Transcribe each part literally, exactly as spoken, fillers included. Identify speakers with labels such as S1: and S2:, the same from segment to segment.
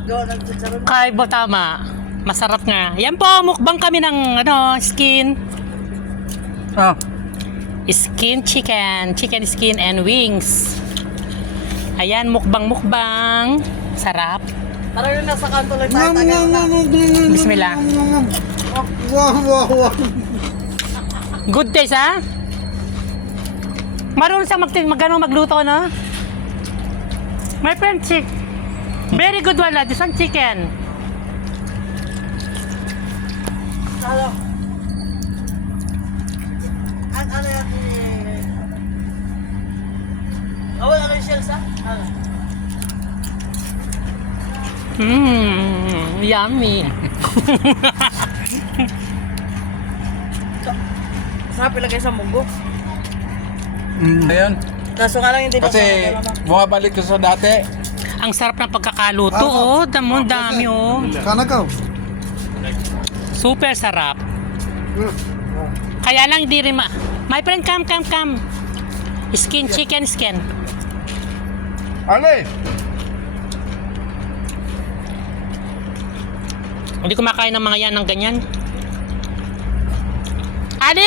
S1: Kaibo, tama. Masarap nga. Yan po, mukbang kami ng ano, skin.
S2: Ah.
S1: Skin chicken. Chicken skin and wings. Ayan, mukbang-mukbang. Sarap.
S3: Tara yun, nasa kanto lang tayo. Tagal na.
S1: Bismillah.
S2: Wow, wow, wow.
S1: Good days, ha? Marunong siyang mag magano magluto, no? My friend, chick. Very good one, this one chicken.
S3: Halo. An ano yan? Oh, wala ka yung shells, ha? Ano?
S1: Mmm, yummy.
S3: Sarap ilagay sa munggo.
S2: Mm, ayun.
S3: Kaso nga lang hindi na
S2: Kasi bumabalik ko sa dati.
S1: Ang sarap ng pagkakaluto, oh. Damo, dami, oh.
S2: Sana ka.
S1: Super sarap. Kaya lang hindi rin ma... My friend, come, come, come. Skin, chicken skin.
S2: Ale!
S1: Hindi kumakain ng mga yan ng ganyan. Adi!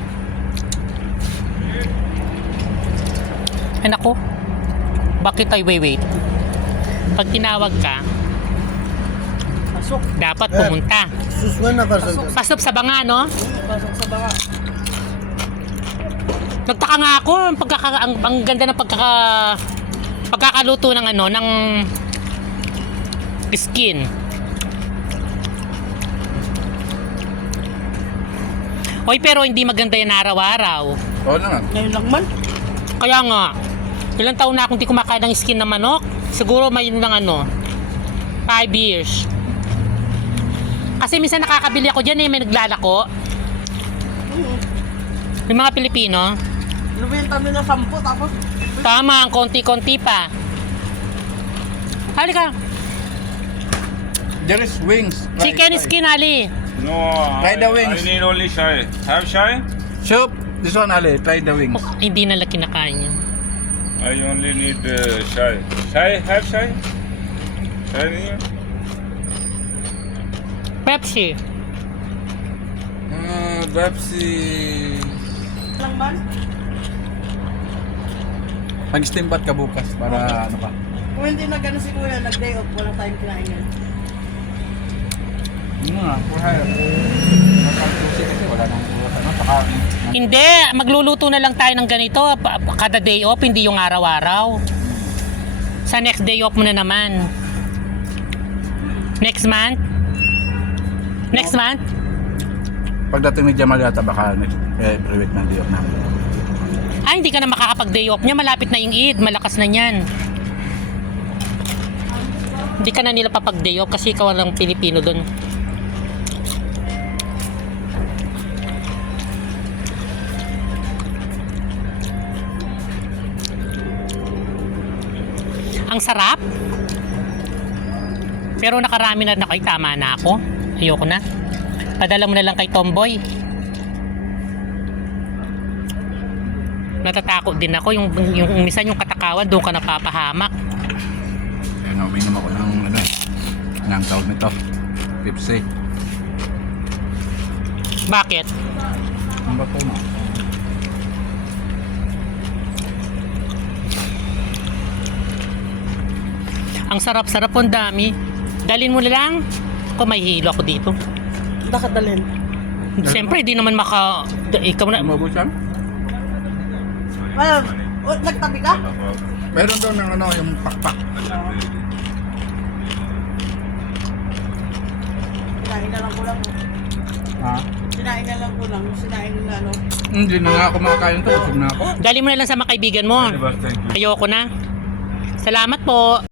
S1: Ay naku. Bakit ay wait, wait? Pag tinawag ka,
S3: pasok.
S1: dapat pumunta.
S2: Suswan na kasi.
S1: Pasok sa banga, no?
S3: Pasok sa banga.
S1: Nagtaka nga ako, ang, pagkaka, ang, ang ganda ng pagkaka, pagkakaluto ng ano, ng skin. Oy, pero hindi maganda yan araw-araw.
S2: Oo na nga.
S3: Ngayon lang man.
S1: Kaya nga, ilang taon na akong di kumakain ng skin na manok. Siguro may ng ano, five years. Kasi minsan nakakabili ako dyan eh, may naglalako. Yung mga Pilipino.
S3: Lumenta mo na sampu, tapos
S1: Tama, ang konti-konti pa. Halika,
S2: There is wings.
S1: chicken skin, Ali.
S4: No,
S2: Try
S4: I,
S2: the wings.
S4: I need only shy. Have shy?
S2: Soup. This one, Ale. Try the wings.
S1: Oh, hindi nila kinakain yun.
S4: I only need uh, shy. Shy, have shy? Shy here?
S1: Pepsi.
S2: Uh, Pepsi.
S3: lang man.
S2: Mag-steam bath ka bukas para ano pa.
S3: Kung hindi na gano'n si Kuya, nag-day off, walang tayong kinain yan.
S2: Ano nga, for hire. Kapag-susi kasi wala nang ano, saka...
S1: Hindi, magluluto na lang tayo ng ganito. pa- pa- Kada day off, hindi yung araw-araw. Sa next day off mo na naman. Next month? Next month?
S2: Pagdating ni Jamal yata baka eh, every week ng day off namin.
S1: Ah, hindi ka na makakapag-day off niya. Malapit na yung Eid. Malakas na yan. Hindi ka na nila papag-day off kasi ikaw ang Pilipino doon. Ang sarap. Pero nakarami na na kayo. Tama na ako. Ayoko na. Padala mo na lang kay Tomboy. Natatakot din ako. Yung, yung minsan yung katakawan, doon ka napapahamak.
S2: Ayun, uminom ako ng ano eh. Ng tawag nito. Pepsi.
S1: Bakit?
S2: Ang bato mo.
S1: Ang sarap-sarap po, ang dami. Dalin mo na lang. Ako, may hilo ako dito.
S3: Bakit dalhin?
S1: Siyempre, di naman maka... Ikaw na...
S2: Umabot siya?
S3: Ano? Oh, nagtabi ka?
S2: Meron doon ng ano, yung pakpak.
S3: Sinain na lang ko lang.
S2: Ha?
S3: Sinain na lang ko lang. Sinain na ano.
S2: Hindi na nga ako makakain to. Busog na ako.
S1: Dalin mo na lang sa mga kaibigan mo.
S4: Thank you.
S1: Ayoko na. Salamat po.